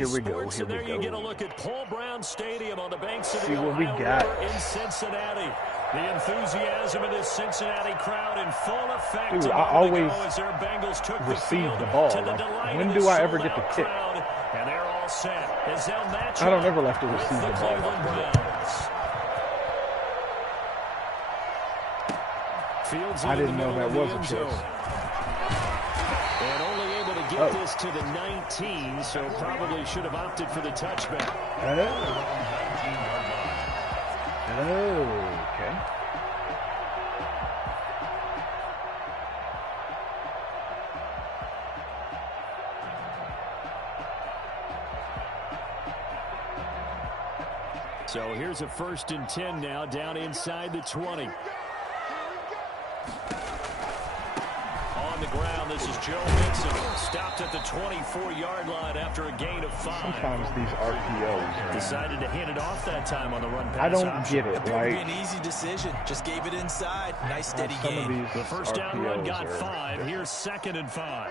here we go. Sports, Here and there we go. you get a look at Paul Brown Stadium on the banks of the See what we Ohio got. River in Cincinnati. The enthusiasm of this Cincinnati crowd in full effect. Dude, I always as their Bengals took receive the the ball. to the Like, when do I ever get the kick? And they're all set as they'll match I don't up ever like to with receive the ball. Cleveland Browns. Fields I in the didn't know middle that of was the a end choice. zone. And only able to get this to the 19, so probably should have opted for the touchback. Okay. So here's a 1st and 10 now, down inside the 20. On the ground, this is Joe Mixon. Stopped at the 24-yard line after a gain of 5. Sometimes these RPOs decided to hand it off that time on the run pass. I don't option. get it. Appeared to Like, be an easy decision. Just gave it inside. Nice steady gain. The first down RPOs run got are 5. Here's 2nd and 5.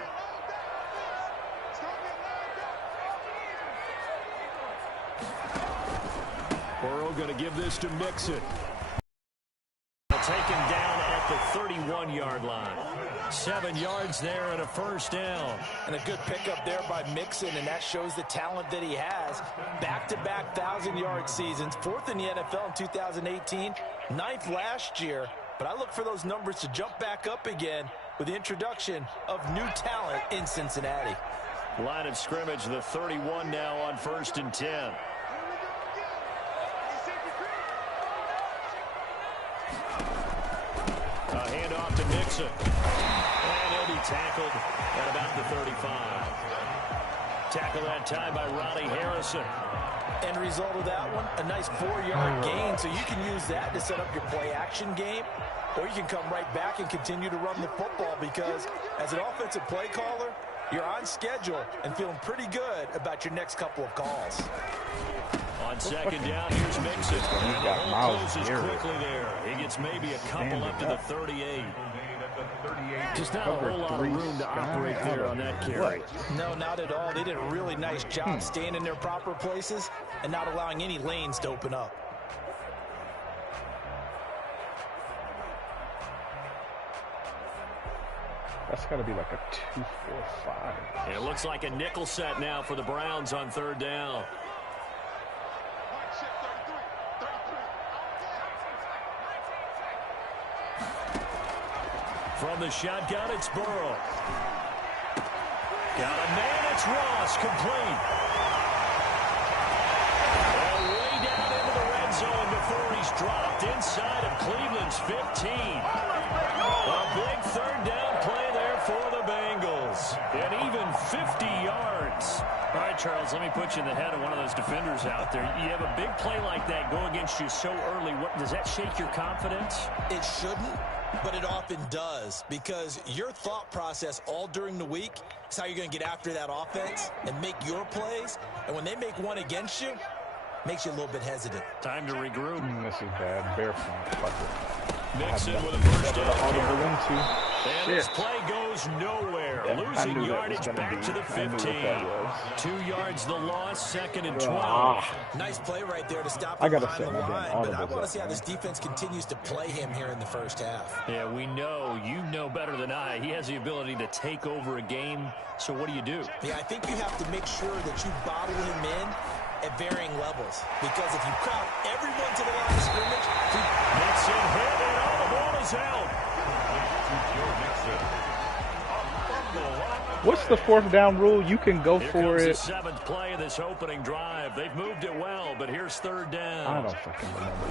Burrow going to give this to Mixon. Taken down at the 31-yard line. 7 yards there and a 1st down. And a good pickup there by Mixon, and that shows the talent that he has. Back-to-back 1,000-yard seasons, 4th in the NFL in 2018, 9th last year. But I look for those numbers to jump back up again with the introduction of new talent in Cincinnati. Line of scrimmage, the 31 now on 1st and 10. A handoff to Mixon. And he'll be tackled at about the 35. Tackle that time by Ronnie Harrison. End result of that one, a nice 4-yard gain, so you can use that to set up your play-action game, or you can come right back and continue to run the football because as an offensive play caller, you're on schedule and feeling pretty good about your next couple of calls. On 2nd down, here's Mixon. And the hole closes quickly there. He gets maybe a couple up to the 38. Just not a whole lot of room to operate there on that carry. No, not at all. They did a really nice job staying in their proper places and not allowing any lanes to open up. that's got to be like a 2-4-5. It looks like a nickel set now for the Browns on 3rd down. From the shotgun, it's Burrow. Got a man, it's Ross, complete. And way down into the red zone before he's dropped inside of Cleveland's 15. A big 3rd down play there for the Bengals. And even 50 yards. All right, Charles, let me put you in the head of one of those defenders out there. You have a big play like that go against you so early. Does that shake your confidence? It shouldn't, but it often does because your thought process all during the week is how you're going to get after that offense and make your plays. And when they make one against you, makes you a little bit hesitant. Time to regroup. This is bad. Bear front. Mixon with a 1st down. And Shit. this play goes nowhere. Yeah, Losing yardage back to the 15. 2 yards the loss, 2nd and 12. Nice play right there to stop I him gotta behind set the my damn line. But I audibles want to up, see how man. this defense continues to play him here in the 1st half. Yeah, we know. You know better than I. He has the ability to take over a game. So what do you do? Yeah, I think you have to make sure that you bottle him in at varying levels. Because if you crowd everyone to the line of scrimmage, Mixon hit, and all the ball is out. What's the 4th down rule? You can go Here for comes it. the 7th play of this opening drive. They've moved it well, but here's 3rd down. I don't fucking remember.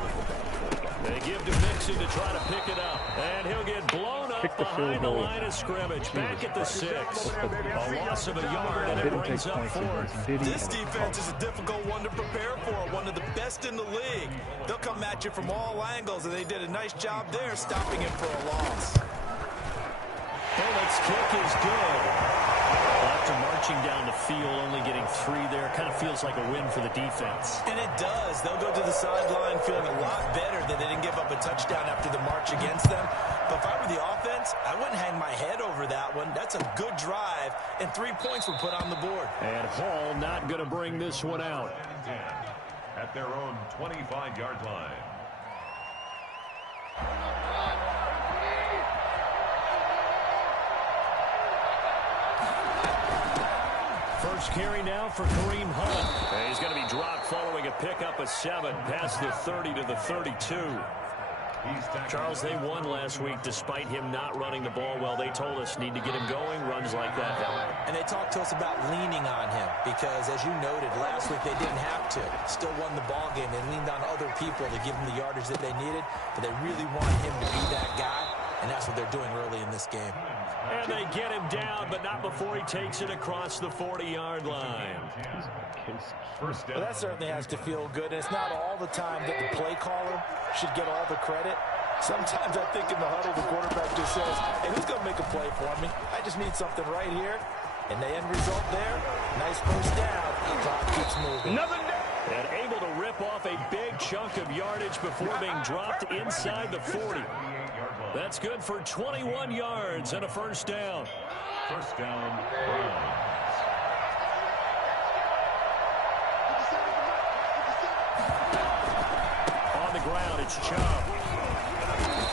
They give to Mixon to try to pick it up. And he'll get blown up Kick the behind field the goal. line of scrimmage. Back at the 6. A loss of a yard, and it Didn't brings take up points 4th. against Diddy. this defense is a difficult one to prepare for, one of the best in the league. They'll come at you from all angles, and they did a nice job there stopping him for a loss. Bullock's kick is good. After marching down the field, only getting 3 there, kind of feels like a win for the defense. And it does. They'll go to the sideline feeling a lot better that they didn't give up a touchdown after the march against them. But if I were the offense, I wouldn't hang my head over that one. That's a good drive, and 3 points were put on the board. And Hall not going to bring this one out. At their own 25-yard line. First carry now for Kareem Hunt. And he's going to be dropped following a pickup of 7 past the 30 to the 32. Charles, they won last week despite him not running the ball well. They told us need to get him going, runs like that. And they talked to us about leaning on him because, as you noted, last week they didn't have to. Still won the ball game. They leaned on other people to give them the yardage that they needed, but they really want him to be that guy, and that's what they're doing early in this game. And they get him down, but not before he takes it across the 40-yard line. Well, that certainly has to feel good, and it's not all the time that the play caller should get all the credit. Sometimes I think in the huddle, the quarterback just says, hey, who's going to make a play for me? I just need something right here. And the end result there, nice first down. The clock keeps moving. Another down. And able to rip off a big chunk of yardage before being dropped inside the 40. That's good for 21 yards and a first down. First down, Browns. On the ground, it's Chubb.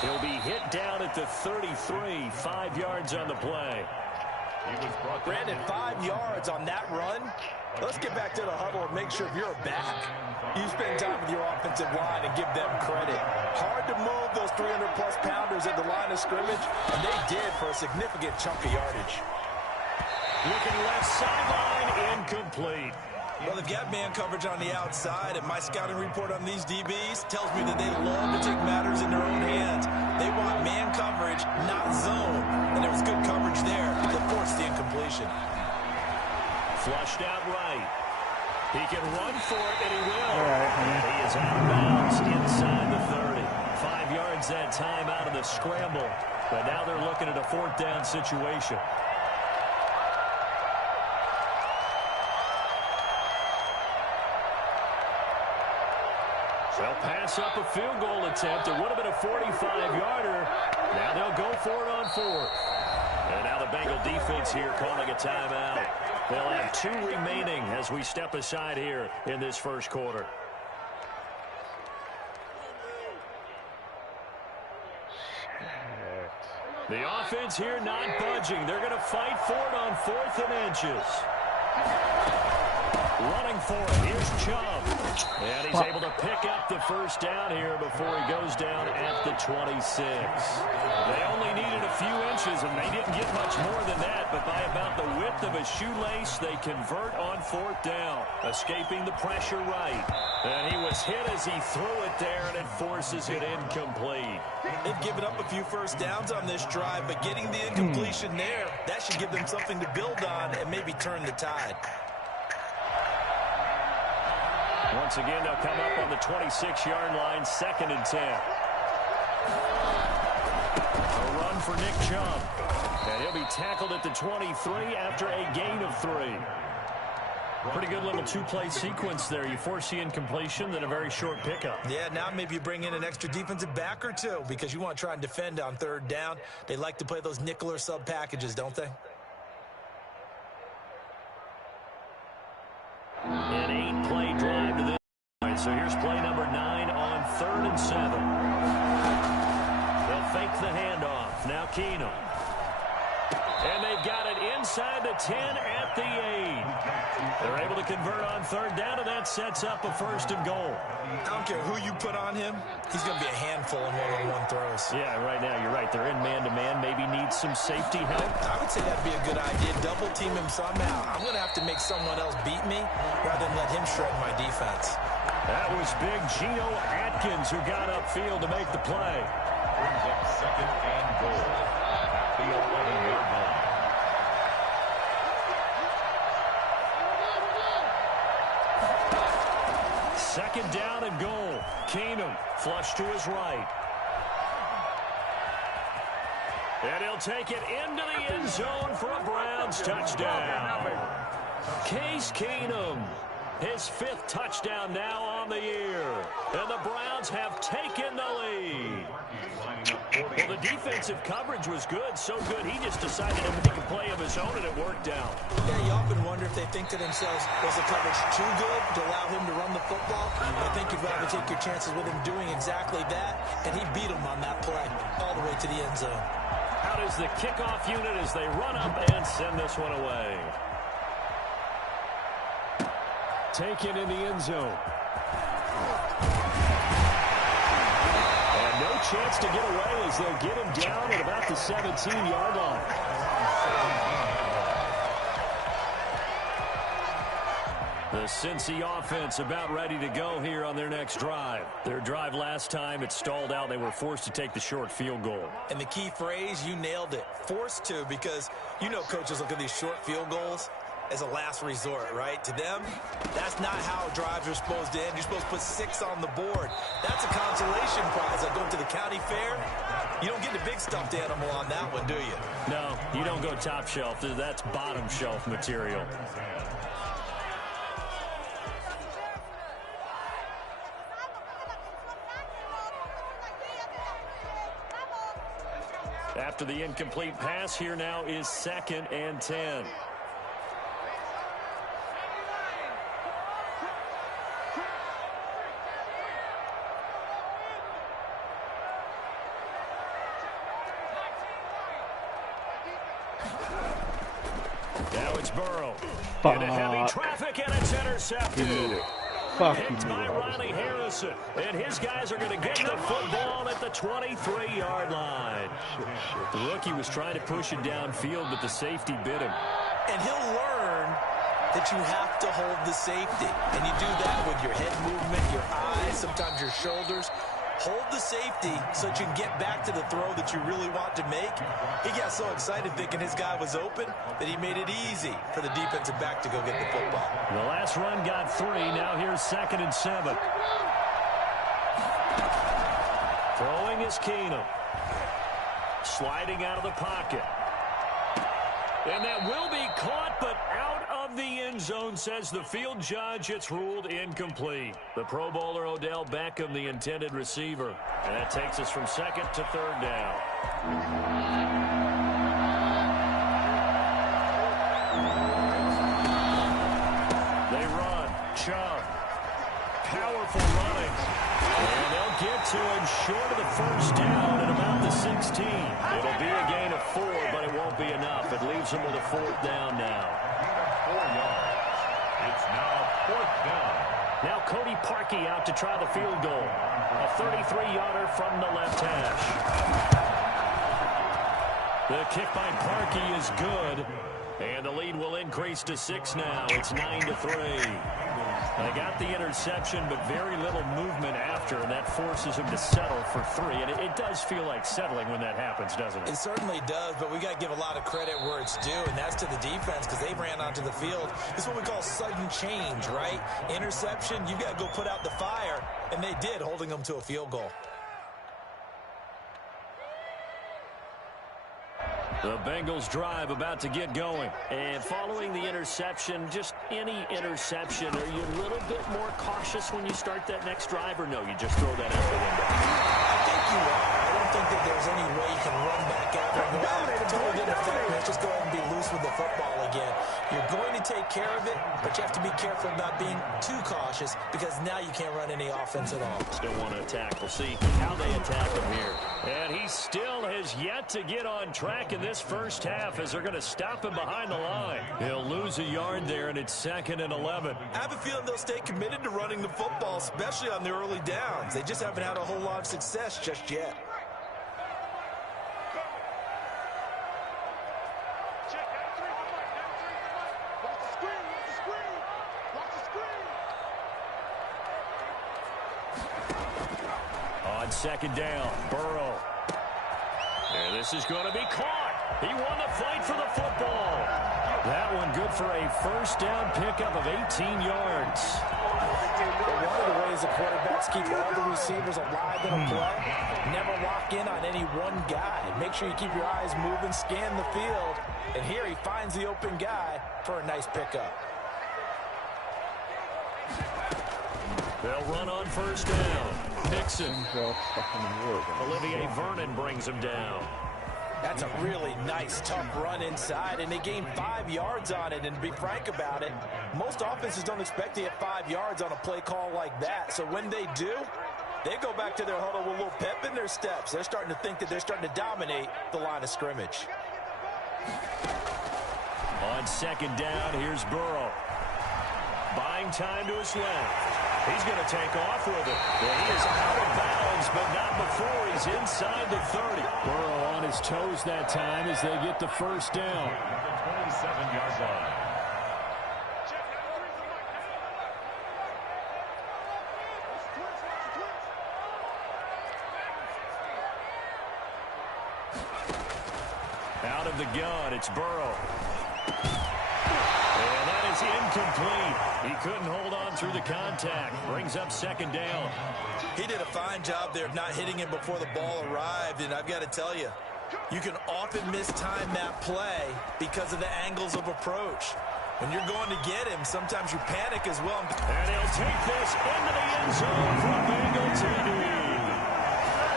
He'll be hit down at the 33, 5 yards on the play. Brandon, 5 yards on that run. Let's get back to the huddle and make sure if you're back, you spend time with your offensive line and give them credit. Hard to move those 300-plus pounders at the line of scrimmage, and they did for a significant chunk of yardage. Looking left sideline, incomplete. Well, they've got man coverage on the outside, and my scouting report on these DBs tells me that they love to take matters in their own hands. They want man coverage, not zone. And there was good coverage there that forced the incompletion. Flushed out right. He can run for it, and he will. He is out of bounds inside the 30. 5 yards that time out of the scramble. But now they're looking at a 4th down situation. They'll pass up a field goal attempt. It would have been a 45-yarder. Now they'll go for it on 4th. And now the Bengal defense here calling a timeout. They'll have 2 remaining as we step aside here in this first quarter. The offense here not budging. They're going to fight for it on 4th and inches. Running for it. Here's Chubb. And he's able to pick up the first down here before he goes down at the 26. They only needed a few inches, and they didn't get much more than that. But by about the width of a shoelace, they convert on 4th down, escaping the pressure right. And he was hit as he threw it there, and it forces it incomplete. They've given up a few first downs on this drive, but getting the incompletion there, that should give them something to build on and maybe turn the tide. Once again, they'll come up on the 26-yard line, 2nd and 10. A run for Nick Chubb. And he'll be tackled at the 23 after a gain of 3. Pretty good little 2-play sequence there. You force the incompletion, then a very short pickup. Yeah, now maybe you bring in an extra defensive back or 2 because you want to try and defend on 3rd down. They like to play those nickel or sub packages, don't they? An 8-play drive to this point. So here's play number 9 on 3rd and 7. They'll fake the handoff. Now Keenum. And they've got it inside the 10 at the 8. They're able to convert on 3rd down, and that sets up a 1st and goal. I don't care who you put on him. He's going to be a handful in one-on-one throws. Yeah, right now you're right. They're in man-to-man. Maybe need some safety help. I would say that'd be a good idea. Double team him somehow. I'm going to have to make someone else beat me rather than let him shred my defense. That was big Geno Atkins who got upfield to make the play. Brings up 2nd and goal at the 11-yard line. Second down and goal. Keenum flush to his right. And he'll take it into the end zone for a Browns touchdown. Case Keenum His 5th touchdown now on the year. And the Browns have taken the lead. Well, the defensive coverage was good, so good he just decided to make a play of his own, and it worked out. Yeah, you often wonder if they think to themselves, was the coverage too good to allow him to run the football? I think you'd rather take your chances with him doing exactly that, and he beat him on that play all the way to the end zone. Out is the kickoff unit as they run up and send this one away. Taken in the end zone. And no chance to get away as they'll get him down at about the 17-yard line. The Cincy offense about ready to go here on their next drive. Their drive last time, it stalled out. They were forced to take the short field goal. And the key phrase, you nailed it. Forced to, because you know coaches look at these short field goals as a last resort, right? To them, that's not how drives are supposed to end. You're supposed to put 6 on the board. That's a consolation prize. Like going to the county fair, you don't get the big stuffed animal on that one, do you? No, you don't go top shelf. That's bottom shelf material. After the incomplete pass, here now is 2nd and 10. Now it's Burrow. Into heavy traffic, and it's intercepted. Picked by Riley Harrison. And his guys are going to get the football at the 23-yard line. The rookie was trying to push it downfield, but the safety bit him. And he'll learn that you have to hold the safety. And you do that with your head movement, your eyes, sometimes your shoulders. Hold the safety so that you can get back to the throw that you really want to make. He got so excited thinking his guy was open that he made it easy for the defensive back to go get the football. The last run got 3. Now here's 2nd and 7. Throwing is Keenum. Sliding out of the pocket. And that will be caught, but out of the end zone, says the field judge. It's ruled incomplete. The Pro Bowler Odell Beckham, the intended receiver. And that takes us from 2nd to 3rd down. They run. Chubb. Powerful running. And they'll get to him short of the 1st down at about the 16. It'll be a gain of 4, but it won't be enough. It leaves them with a 4th down now. 4 yards. It's now 4th down. Now Cody Parkey out to try the field goal. A 33-yarder from the left hash. The kick by Parkey is good. And the lead will increase to 6 now. It's 9-3. They got the interception, but very little movement after, and that forces him to settle for 3. And it does feel like settling when that happens, doesn't it? It certainly does, but we got to give a lot of credit where it's due, and that's to the defense because they ran onto the field. This is what we call sudden change, right? Interception, you got to go put out the fire, and they did, holding them to a field goal. The Bengals drive about to get going. And following the interception, just any interception, are you a little bit more cautious when you start that next drive, or no, you just throw that out the window? I think you are. I don't think that there's any way you can run back out and go, totally didn't affect me. Let's just go ahead and be loose with the football again. You're going to take care of it, but you have to be careful about being too cautious because now you can't run any offense at all. Still want to attack. We'll see how they attack him here. And he still has yet to get on track in this first half as they're going to stop him behind the line. He'll lose a yard there, and it's 2nd and 11. I have a feeling they'll stay committed to running the football, especially on the early downs. They just haven't had a whole lot of success just yet. On 2nd down, Burrow. And this is going to be caught. He won the fight for the football. That one good for a 1st down pickup of 18 yards. One of the ways the quarterbacks keep all the receivers alive in a play, never lock in on any one guy. Make sure you keep your eyes moving, scan the field, and here he finds the open guy for a nice pickup. They'll run on first down. Nixon. Olivier Vernon brings him down. That's a really nice, tough run inside, and they gained 5 yards on it. And to be frank about it, most offenses don't expect to get 5 yards on a play call like that. So when they do, they go back to their huddle with a little pep in their steps. They're starting to think that they're starting to dominate the line of scrimmage. On second down, here's Burrow. Buying time to his left. He's going to take off with it. Well, he is out of bounds, but not before he's inside the 30. Burrow on his toes that time as they get the first down. The 27-yard line. Out of the gun, it's Burrow. And that is incomplete. He couldn't hold on through the contact. Brings up second down. He did a fine job there of not hitting him before the ball arrived, and I've got to tell you, you can often mistime that play because of the angles of approach. When you're going to get him, sometimes you panic as well. And he'll take this into the end zone for Bengal TD.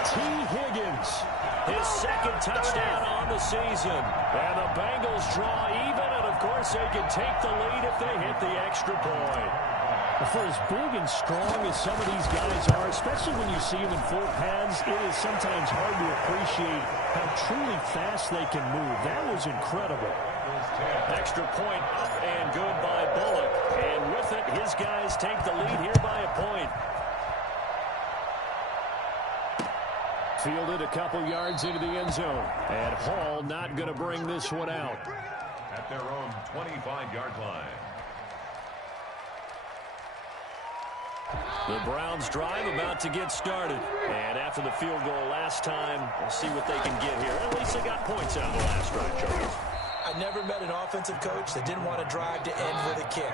T. Higgins, his second touchdown on the season. And the Bengals draw even, and of course they can take the lead if they hit the extra point. For as big and strong as some of these guys are, especially when you see them in full pads, it is sometimes hard to appreciate how truly fast they can move. That was incredible. Extra point and good by Bullock. And with it, his guys take the lead here by a point. Fielded a couple yards into the end zone. And Hall not going to bring this one out. At their own 25-yard line. The Browns drive about to get started. And after the field goal last time, we'll see what they can get here. At least they got points out of the last drive, Charles. I never met an offensive coach that didn't want to drive to end with a kick.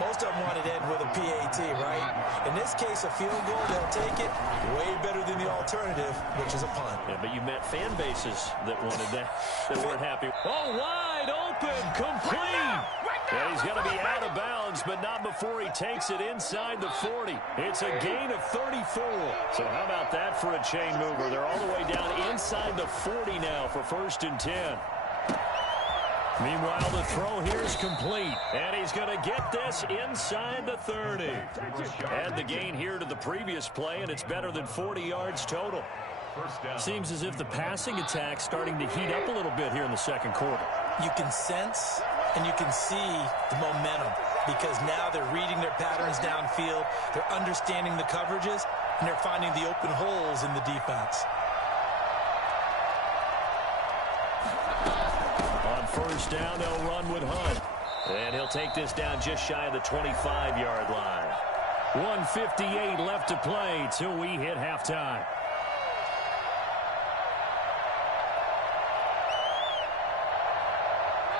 Most of them wanted to end with a PAT, right? In this case, a field goal, they'll take it way better than the alternative, which is a punt. Yeah, but you met fan bases that wanted that, that weren't happy. Oh, wide open, complete. And he's going to be out of bounds, but not before he takes it inside the 40. It's a gain of 34. So how about that for a chain mover? They're all the way down inside the 40 now for 1st and 10. Meanwhile, the throw here is complete, and he's going to get this inside the 30. Add the gain here to the previous play, and it's better than 40 yards total. Seems as if the passing attack's starting to heat up a little bit here in the second quarter. You can sense and you can see the momentum because now they're reading their patterns downfield, they're understanding the coverages, and they're finding the open holes in the defense. First down, they'll run with Hunt. And he'll take this down just shy of the 25-yard line. 1:58 left to play till we hit halftime.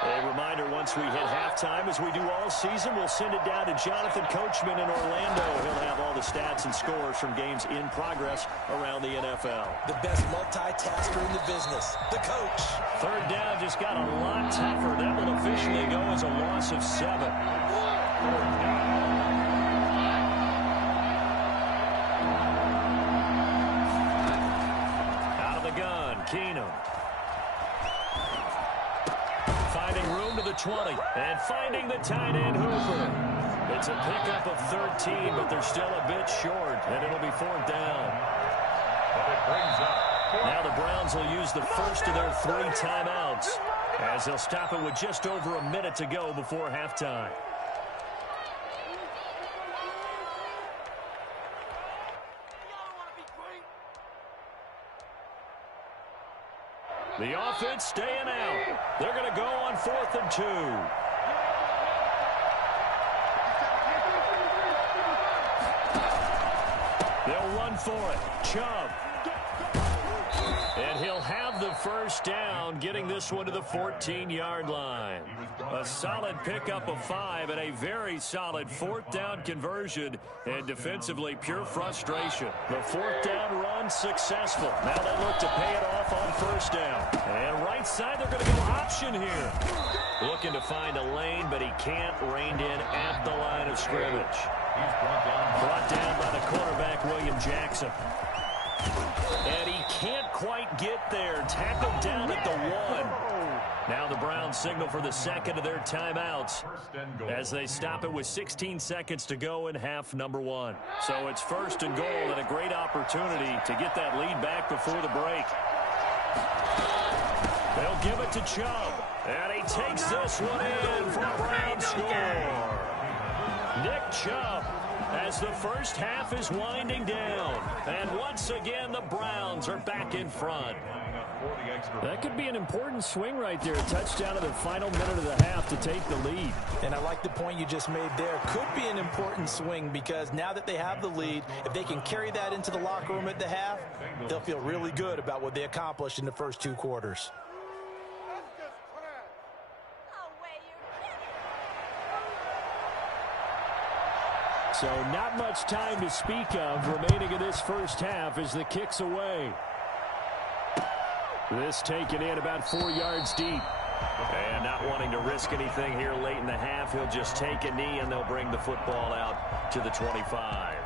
A reminder, once we hit halftime, as we do all season, we'll send it down to Jonathan Coachman in Orlando. He'll have all the stats and scores from games in progress around the NFL. The best multitasker in the business, the coach. Third down just got a lot tougher. That will officially go as a loss of 7. Out of the gun, Keenum. Finding room to the 20, and finding the tight end Hooper. It's a pickup of 13, but they're still a bit short, and it'll be 4th down. But it brings up. Now the Browns will use the first of their 3 timeouts, as they'll stop it with just over a minute to go before halftime. The offense staying out. They're going to go on 4th and 2. They'll run for it. Chubb. And he'll have the first down, getting this one to the 14-yard line. A solid pickup of 5 and a very solid 4th down conversion. And defensively, pure frustration. The 4th down run successful. Now they look to pay it off on 1st down. And right side, they're going to go option here. Looking to find a lane, but he can't. Reined in at the line of scrimmage. Brought down by the quarterback, William Jackson. And he can't quite get there. Tackled down at the 1. Now the Browns signal for the second of their timeouts as they stop it with 16 seconds to go in half number 1. So it's first and goal and a great opportunity to get that lead back before the break. They'll give it to Chubb. And he takes this one in for a Browns score. Nick Chubb as the first half is winding down. And once again, the Browns are back in front. That could be an important swing right there. A touchdown in the final minute of the half to take the lead. And I like the point you just made there. Could be an important swing because now that they have the lead, if they can carry that into the locker room at the half, they'll feel really good about what they accomplished in the first 2 quarters. So not much time to speak of remaining in this first half as the kick's away. This taken in about 4 yards deep. And not wanting to risk anything here late in the half, he'll just take a knee and they'll bring the football out to the 25.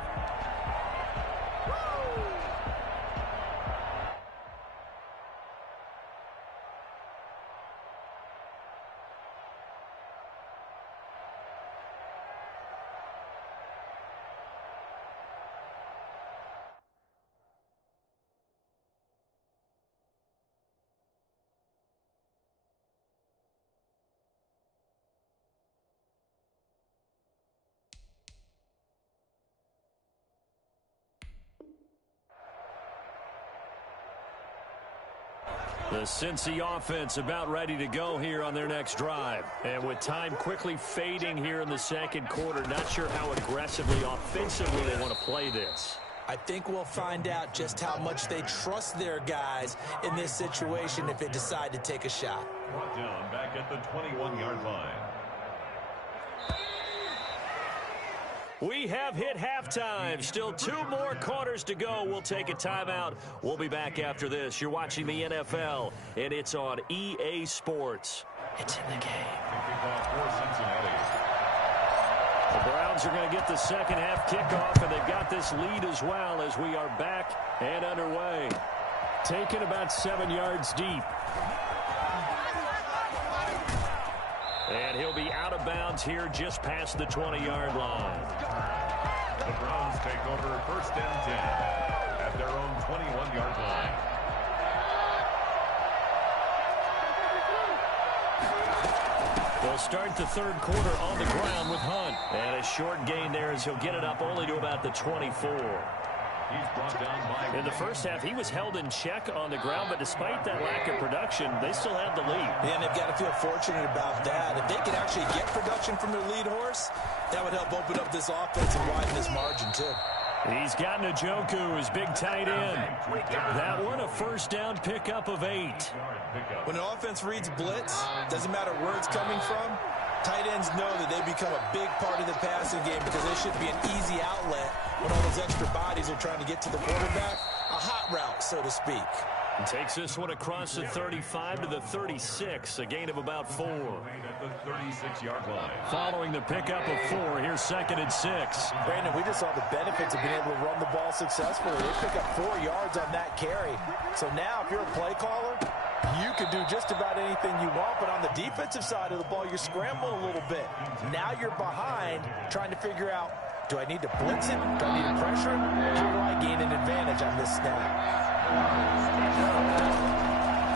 The Cincy offense about ready to go here on their next drive. And with time quickly fading here in the second quarter, not sure how aggressively, offensively they want to play this. I think we'll find out just how much they trust their guys in this situation if they decide to take a shot. Brought down back at the 21-yard line. We have hit halftime. Still 2 more quarters to go. We'll take a timeout. We'll be back after this. You're watching the NFL, and it's on EA Sports. It's in the game. The Browns are going to get the second half kickoff, and they've got this lead as well as we are back and underway. Taken about 7 yards deep. And he'll be out of bounds here just past the 20-yard line. The Browns take over first and 10 at their own 21-yard line. They'll start the third quarter on the ground with Hunt. And a short gain there as he'll get it up only to about the 24. In the first half, he was held in check on the ground, but despite that lack of production, they still had the lead. And they've got to feel fortunate about that. If they could actually get production from their lead horse, that would help open up this offense and widen this margin, too. He's got Njoku, his big tight end. That one, a first down pickup of 8. When an offense reads blitz, doesn't matter where it's coming from, tight ends know that they become a big part of the passing game because they should be an easy outlet when all those extra bodies are trying to get to the quarterback. A hot route, so to speak. And takes this one across the 35 to the 36, a gain of about 4. At the 36-yard line. Following the pickup of 4, here's 2nd and 6. Brandon, we just saw the benefits of being able to run the ball successfully. They pick up 4 yards on that carry. So now, if you're a play caller, you can do just about anything you want, but on the defensive side of the ball, you're scrambling a little bit. Now you're behind, trying to figure out, do I need to blitz it? Do I need to pressure him? How do I gain an advantage on this snap?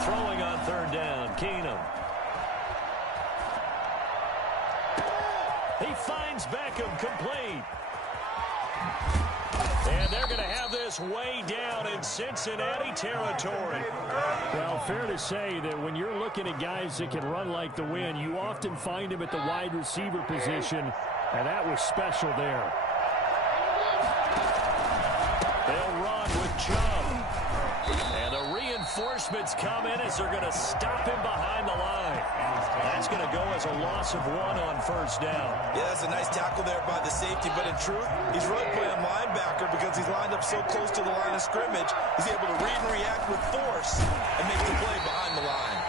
Throwing on third down, Keenum. He finds Beckham complete. And they're going to have this way down in Cincinnati territory. Well, fair to say that when you're looking at guys that can run like the wind, you often find them at the wide receiver position, and that was special there. They'll run with Chubb. And the reinforcements come in as they're going to stop him behind the line. That's going to go as a loss of 1 on first down. Yeah, that's a nice tackle there by the safety, but in truth, he's really playing linebacker because he's lined up so close to the line of scrimmage. He's able to read and react with force and make the play behind the line.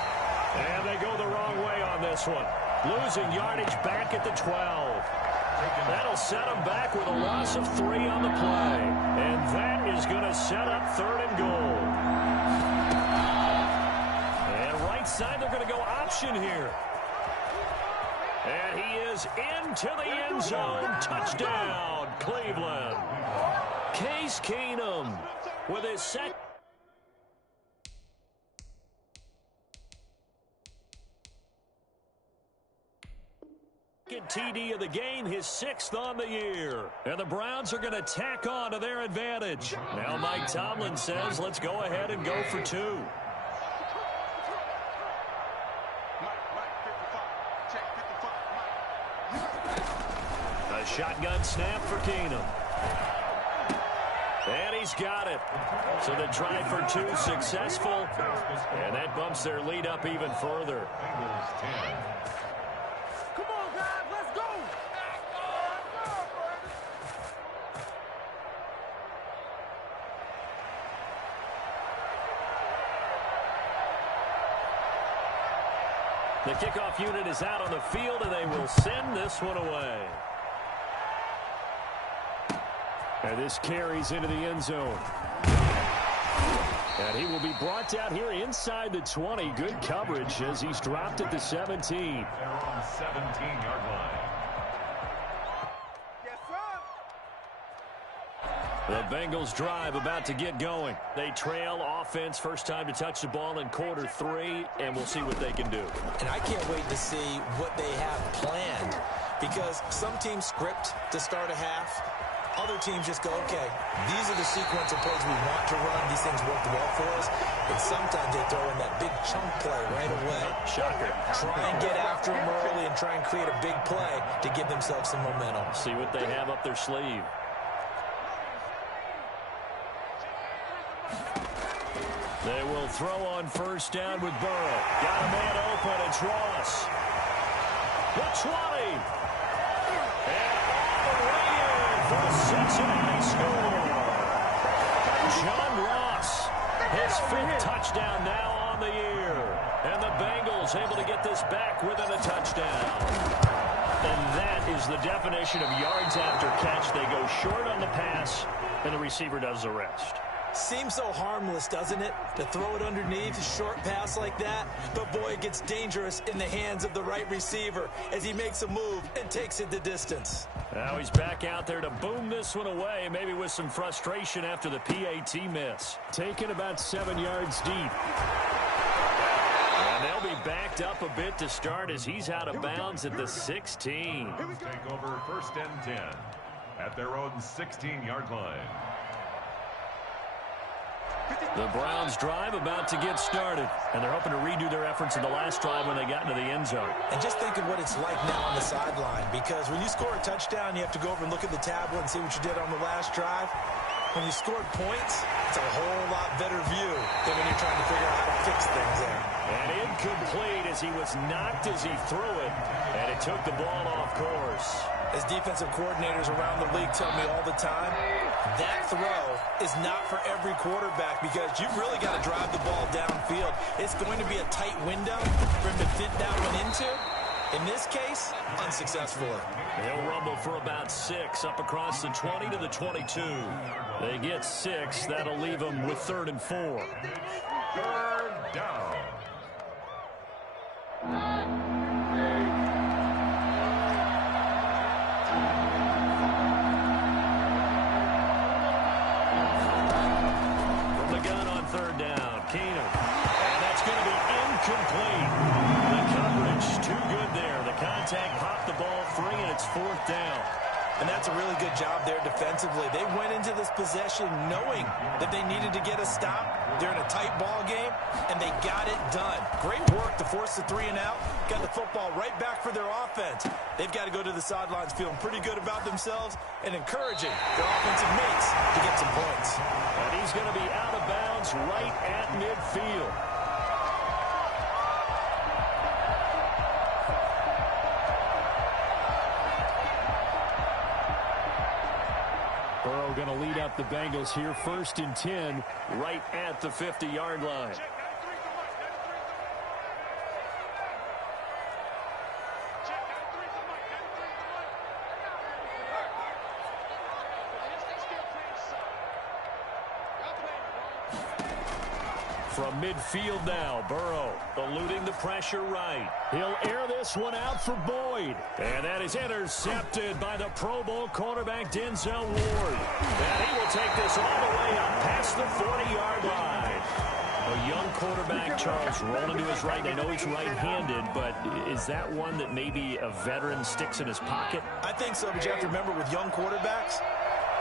And they go the wrong way on this one. Losing yardage back at the 12. That'll set them back with a loss of 3 on the play. And that is going to set up 3rd and goal. And right side, they're going to go option here. And he is into the end zone. Touchdown, Cleveland. Case Keenum with his second TD of the game, his 6th on the year. And the Browns are going to tack on to their advantage. Now Mike Tomlin says, let's go ahead and go for 2. A shotgun snap for Keenum. And he's got it. So the try for 2 successful. And that bumps their lead up even further. Come on, guys, let's go. The kickoff unit is out on the field, and they will send this one away. And this carries into the end zone. And he will be brought down here inside the 20. Good coverage as he's dropped at the 17. They're on the 17-yard line. Yes, sir. The Bengals drive about to get going. They trail offense, first time to touch the ball in quarter 3, and we'll see what they can do. And I can't wait to see what they have planned, because some teams script to start a half. Other teams just go, okay, these are the sequence of plays we want to run. These things work well for us. And sometimes they throw in that big chunk play right away. Shocker. Try and get after them early and try and create a big play to give themselves some momentum. See what they have up their sleeve. They will throw on first down with Burrow. Got a man open. It's Ross. The 20. And all the way in for the Cincinnati score. John Ross, his 5th touchdown now on the year. And the Bengals able to get this back within a touchdown. And that is the definition of yards after catch. They go short on the pass, and the receiver does the rest. Seems so harmless, doesn't it? To throw it underneath, a short pass like that. But, boy, it gets dangerous in the hands of the right receiver as he makes a move and takes it the distance. Now he's back out there to boom this one away, maybe with some frustration after the PAT miss. Taken about 7 yards deep. And they'll be backed up a bit to start as he's out of bounds at the 16. Take over 1st and 10 at their own 16-yard line. The Browns drive about to get started, and they're hoping to redo their efforts in the last drive when they got into the end zone. And just think of what it's like now on the sideline, because when you score a touchdown, you have to go over and look at the tablet and see what you did on the last drive. When you scored points, it's a whole lot better view than when you're trying to figure out how to fix things there. And incomplete as he was knocked as he threw it, and it took the ball off course. As defensive coordinators around the league tell me all the time, that throw is not for every quarterback because you've really got to drive the ball downfield. It's going to be a tight window for him to fit that one into. In this case, unsuccessfully. They'll rumble for about 6 up across the 20 to the 22. They get 6. That'll leave them with 3rd and 4. 3rd down. From the gun on 3rd down, Keenum. And that's going to be incomplete. The coverage too good there. The contact popped the ball free, and it's 4th down. And that's a really good job there defensively. They went into this possession knowing that they needed to get a stop. They're in a tight ball game, and they got it done. Great work to force the 3 and out. Got the football right back for their offense. They've got to go to the sidelines feeling pretty good about themselves and encouraging their offensive mates to get some points. And he's going to be out of bounds right at midfield. Burrow going to lead up the Bengals here, 1st and 10, right at the 50-yard line. From midfield now, Burrow eluding the pressure right. He'll air this one out for Boyd. And that is intercepted by the Pro Bowl quarterback Denzel Ward. And he will take this all the way up past the 40-yard line. A young quarterback, Charles, rolling to his right. I know he's right-handed, but is that one that maybe a veteran sticks in his pocket? I think so, but you have to remember with young quarterbacks,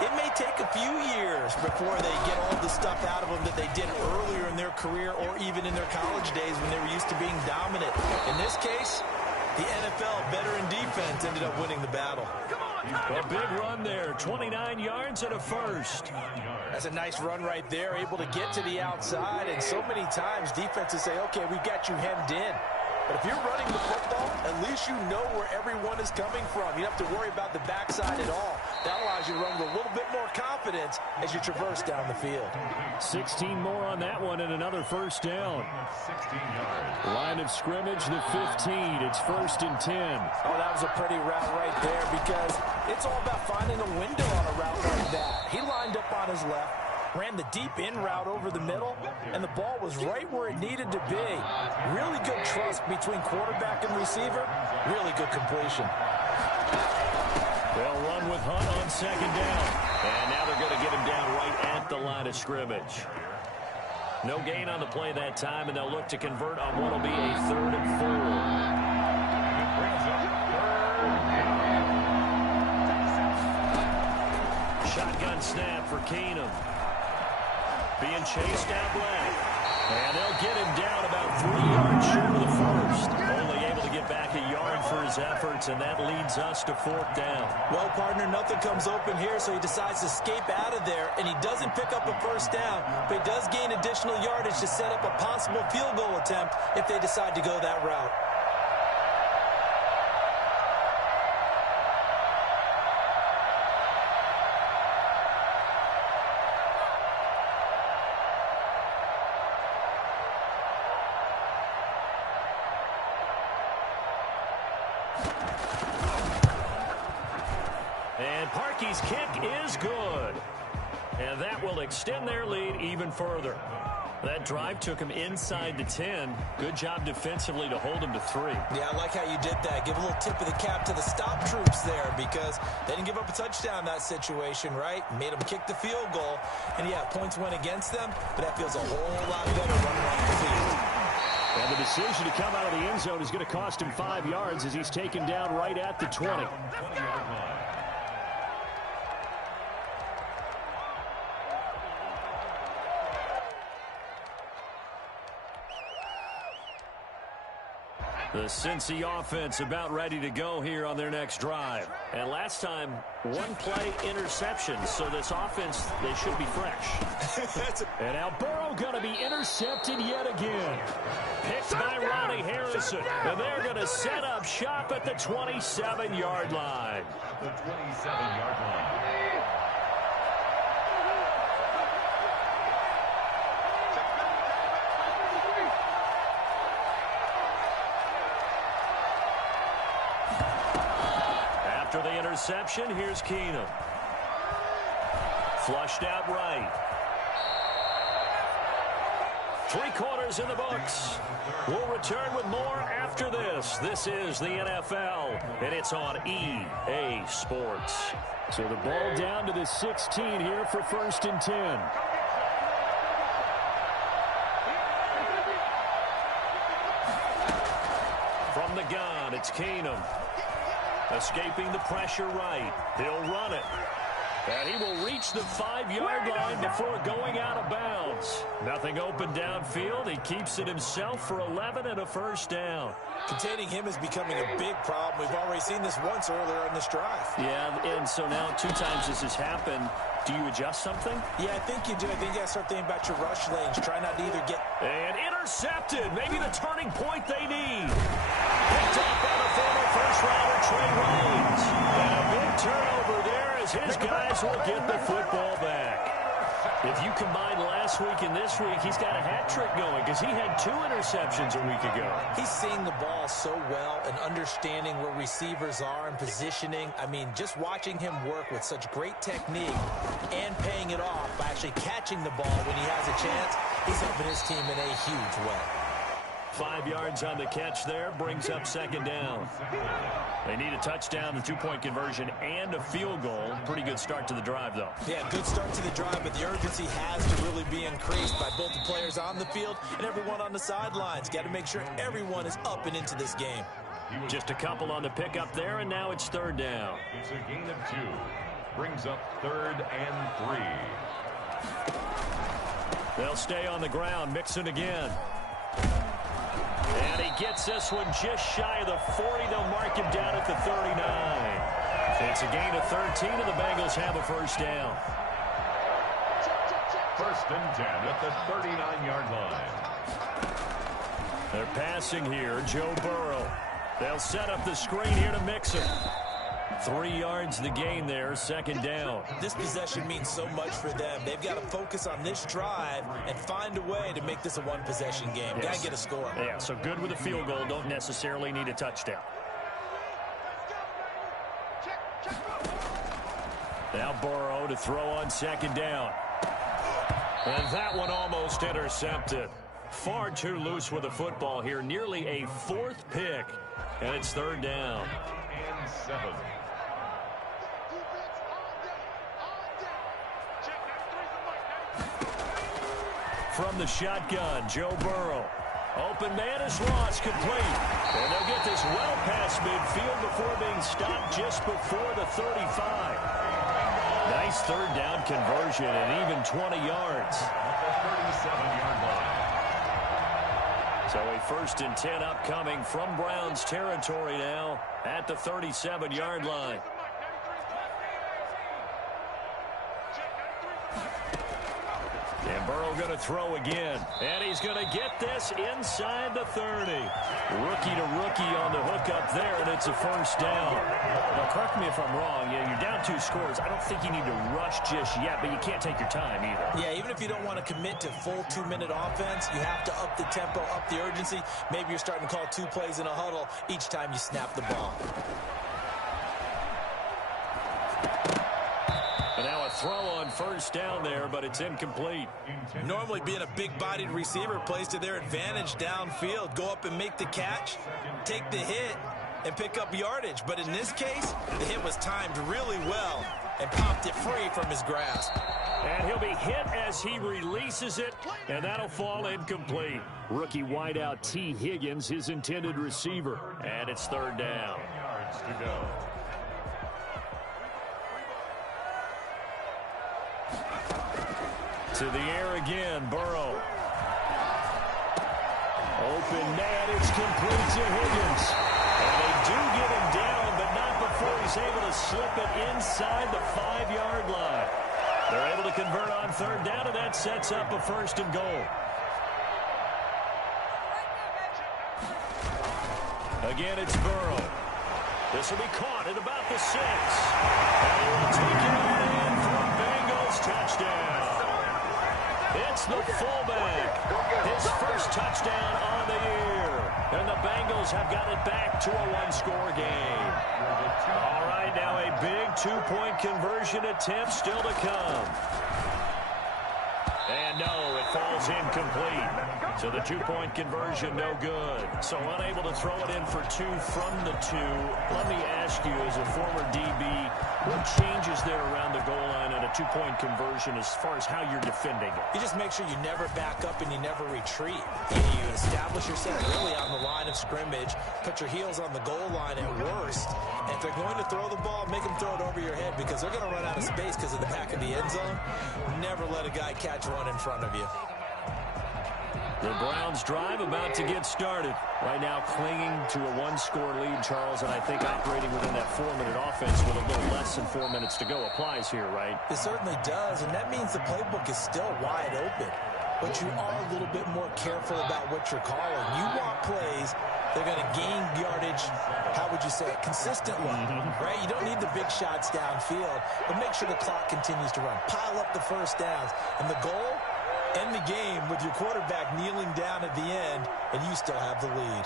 it may take a few years before they get all the stuff out of them that they did earlier in their career or even in their college days when they were used to being dominant. In this case, the NFL veteran defense ended up winning the battle. A big run there, 29 yards and a first. That's a nice run right there, able to get to the outside, and so many times defenses say, okay, we got you hemmed in. But if you're running the football, at least you know where everyone is coming from. You don't have to worry about the backside at all. That allows you to run with a little bit more confidence as you traverse down the field. 16 more on that one and another first down. 16 yards. Line of scrimmage, the 15. It's 1st and 10. Oh, that was a pretty route right there because it's all about finding a window on a route like that. He lined up on his left, ran the deep in route over the middle, and the ball was right where it needed to be. Really good trust between quarterback and receiver. Really good completion. They'll run with Hunt on 2nd down. And now they're going to get him down right at the line of scrimmage. No gain on the play that time, and they'll look to convert on what will be a 3rd and 4. Shotgun snap for Keenum. Being chased out left. And they'll get him down about 3 yards short of the first. Only able to get back a yard for his efforts, and that leads us to 4th down. Well, partner, nothing comes open here, so he decides to escape out of there, and he doesn't pick up a first down, but he does gain additional yardage to set up a possible field goal attempt if they decide to go that route. And Parkey's kick is good. And that will extend their lead even further. That drive took him inside the 10. Good job defensively to hold him to 3. Yeah, I like how you did that. Give a little tip of the cap to the stop troops there because they didn't give up a touchdown in that situation, right? Made them kick the field goal. And, yeah, points went against them, but that feels a whole lot better running off the field. And the decision to come out of the end zone is going to cost him 5 yards as he's taken down right at the 20. 20-yard line. The Cincy offense about ready to go here on their next drive. And last time, 1-play interception. So this offense, they should be fresh. And now Burrow going to be intercepted yet again. Picked by Ronnie Harrison. And they're going to set up shop at the 27-yard line. The 27-yard line. After the interception, here's Keenum. Flushed out right. 3 quarters in the books. We'll return with more after this. This is the NFL, and it's on EA Sports. So the ball down to the 16 here for 1st and 10. From the gun, it's Keenum. Escaping the pressure right. He'll run it. And he will reach the 5-yard line before going out of bounds. Nothing open downfield. He keeps it himself for 11 and a first down. Containing him is becoming a big problem. We've already seen this once earlier in this drive. Yeah, and so now 2 times this has happened. Do you adjust something? Yeah, I think you do. I think you got to start thinking about your rush lanes. Try not to either get... And intercepted. Maybe the turning point they need. Picked up by the former first-rounder Trey Waynes. And a big turnover there as his guys will get the football back. If you combine last week and this week, he's got a hat trick going because he had 2 interceptions a week ago. He's seeing the ball so well and understanding where receivers are and positioning. I mean, just watching him work with such great technique and paying it off by actually catching the ball when he has a chance. he's helping his team in a huge way. 5 yards on the catch there, brings up second down. They need a touchdown, a two-point conversion, and a field goal. Pretty good start to the drive, though. Yeah, good start to the drive, but the urgency has to really be increased by both the players on the field and everyone on the sidelines. Got to make sure everyone is up and into this game. Just a couple on the pickup there, and now it's third down. It's a gain of 2. Brings up 3rd and 3. They'll stay on the ground. Mixon again. And he gets this one just shy of the 40. They'll mark him down at the 39. It's a gain of 13, and the Bengals have a first down. 1st and 10 at the 39-yard line. They're passing here. Joe Burrow. They'll set up the screen here to Mixon. 3 yards the gain there, second down. This possession means so much for them. They've got to focus on this drive and find a way to make this a one-possession game. Yes. Got to get a score. Yeah, so good with a field goal. Don't necessarily need a touchdown. Now Burrow to throw on second down. And that one almost intercepted. Far too loose with the football here. Nearly a 4th pick. And it's third down. And 7. From the shotgun, Joe Burrow. Open man is Ross, complete. And they'll get this well past midfield before being stopped just before the 35. Nice third down conversion and even 20 yards. At the 37-yard line. So a 1st and 10 upcoming from Browns territory now at the 37-yard line. And Burrow going to throw again. And he's going to get this inside the 30. Rookie to rookie on the hook up there, and it's a first down. Now, correct me if I'm wrong. Yeah, you're down 2 scores. I don't think you need to rush just yet, but you can't take your time either. Yeah, even if you don't want to commit to full 2-minute offense, you have to up the tempo, up the urgency. Maybe you're starting to call 2 plays in a huddle each time you snap the ball. And now a throw on first down there, but it's incomplete. Normally being a big-bodied receiver plays to their advantage downfield. Go up and make the catch, take the hit, and pick up yardage. But in this case, the hit was timed really well and popped it free from his grasp. And he'll be hit as he releases it, and that'll fall incomplete. Rookie wideout T. Higgins, his intended receiver. And it's third down. Yards to go. To the air again, Burrow. Open man, it's complete to Higgins. And they do get him down, but not before he's able to slip it inside the 5-yard line. They're able to convert on third down, and that sets up a 1st and goal. Again, it's Burrow. This will be caught at about the 6. And he will take it in for a Bengals touchdown. It's the fullback. His first touchdown on the year. And the Bengals have got it back to a 1-score game. All right, now a big 2-point conversion attempt still to come. And no, it falls incomplete. So the 2-point conversion, no good. So unable to throw it in for 2 from the 2. Let me ask you, as a former DB, what changes there around the goal line on a 2-point conversion as far as how you're defending it? You just make sure you never back up and you never retreat. You establish yourself really on the line of scrimmage, put your heels on the goal line at worst. And if they're going to throw the ball, make them throw it over your head because they're going to run out of space because of the back of the end zone. Never let a guy catch one in front of you. The Browns drive about to get started. Right now clinging to a 1-score lead, Charles, and I think operating within that 4-minute offense with a little less than 4 minutes to go applies here, right? It certainly does, and that means the playbook is still wide open. But you are a little bit more careful about what you're calling. You want plays, they're going to gain yardage, how would you say it, consistently, right? You don't need the big shots downfield, but make sure the clock continues to run. Pile up the first downs, and the goal, end the game with your quarterback kneeling down at the end, and you still have the lead.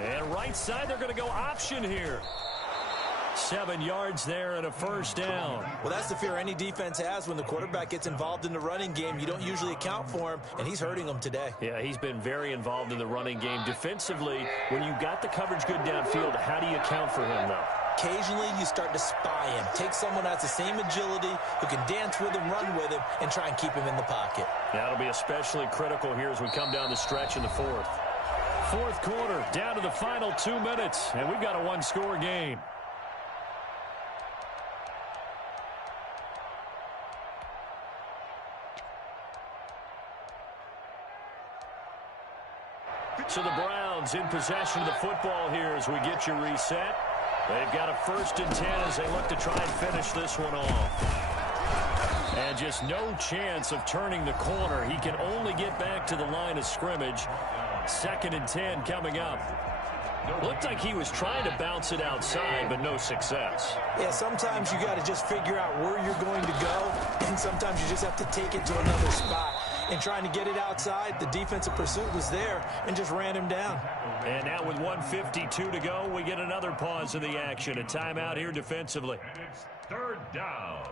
And right side, they're going to go option here. 7 yards there and a first down. Well, that's the fear any defense has when the quarterback gets involved in the running game. You don't usually account for him, and he's hurting them today. Yeah, he's been very involved in the running game. Defensively, when you got the coverage good downfield, how do you account for him, though? Occasionally, you start to spy him. Take someone that has the same agility, who can dance with him, run with him, and try and keep him in the pocket. That'll be especially critical here as we come down the stretch in the fourth. Fourth quarter, down to the final 2 minutes, and we've got a one-score game. So the Browns in possession of the football here as we get you reset. They've got a 1st and 10 as they look to try and finish this one off. And just no chance of turning the corner. He can only get back to the line of scrimmage. 2nd and 10 coming up. Looked like he was trying to bounce it outside, but no success. Yeah, sometimes you got to just figure out where you're going to go, and sometimes you just have to take it to another spot. And trying to get it outside, the defensive pursuit was there and just ran him down. And now with 1:52 to go, we get another pause in the action. A timeout here defensively. And it's 3rd down.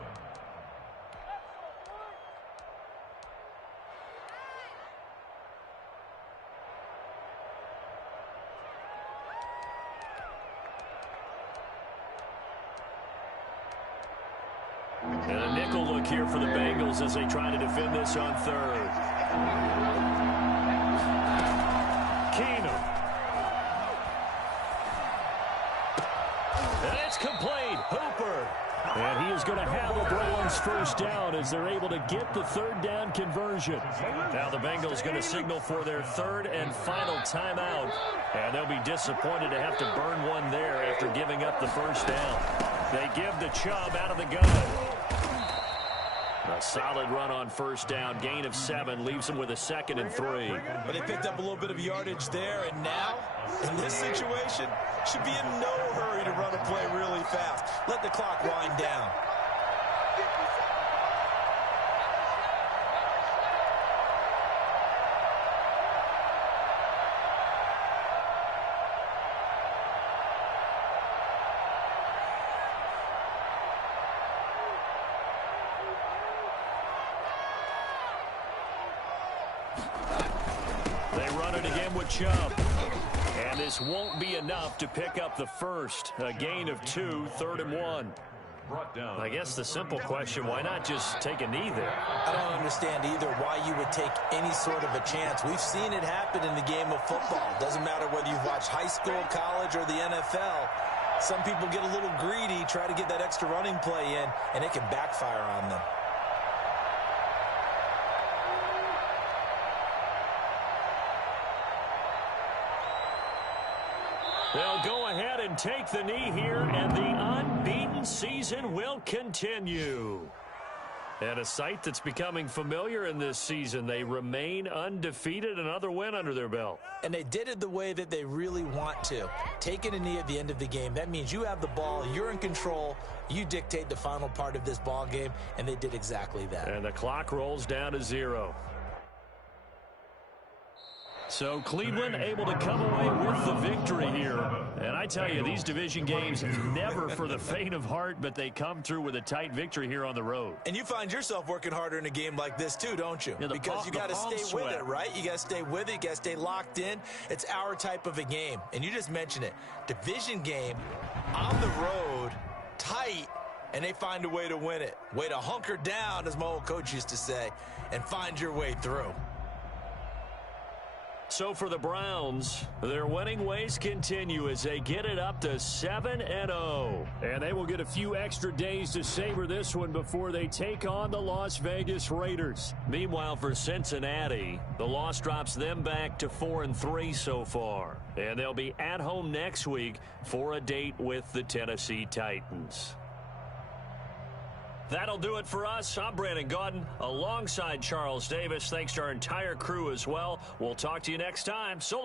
And a nickel look here for the Bengals as they try to defend this on 3rd. Keenum. And it's complete. Hooper. And he is going to have the Browns 1st down as they're able to get the 3rd down conversion. Now the Bengals going to signal for their 3rd and final timeout. And they'll be disappointed to have to burn one there after giving up the 1st down. They give the Chubb out of the gun. A solid run on 1st down. Gain of 7 leaves them with a 2nd and 3. But they picked up a little bit of yardage there, and now, in this situation, should be in no hurry to run a play really fast. Let the clock wind down. They run it again with Chubb. And this won't be enough to pick up the 1st. A gain of 2, 3rd and 1. Brought down. I guess the simple question, why not just take a knee there? I don't understand either why you would take any sort of a chance. We've seen it happen in the game of football. Doesn't matter whether you've watched high school, college, or the NFL. Some people get a little greedy, try to get that extra running play in, and it can backfire on them. They'll go ahead and take the knee here, and the unbeaten season will continue. And a sight that's becoming familiar in this season. They remain undefeated, another win under their belt. And they did it the way that they really want to. Taking a knee at the end of the game, that means you have the ball, you're in control, you dictate the final part of this ball game, and they did exactly that. And the clock rolls down to 0. So Cleveland able to come away with the victory here. And I tell you, these division games, never for the faint of heart, but they come through with a tight victory here on the road. And you find yourself working harder in a game like this too, don't you? Yeah, because you got to stay with it, right? You got to stay with it. You got to stay locked in. It's our type of a game. And you just mentioned it. Division game, on the road, tight, and they find a way to win it. Way to hunker down, as my old coach used to say, and find your way through. So for the Browns, their winning ways continue as they get it up to 7-0. And they will get a few extra days to savor this one before they take on the Las Vegas Raiders. Meanwhile, for Cincinnati, the loss drops them back to 4-3 so far. And they'll be at home next week for a date with the Tennessee Titans. That'll do it for us. I'm Brandon Gaudin alongside Charles Davis. Thanks to our entire crew as well. We'll talk to you next time. So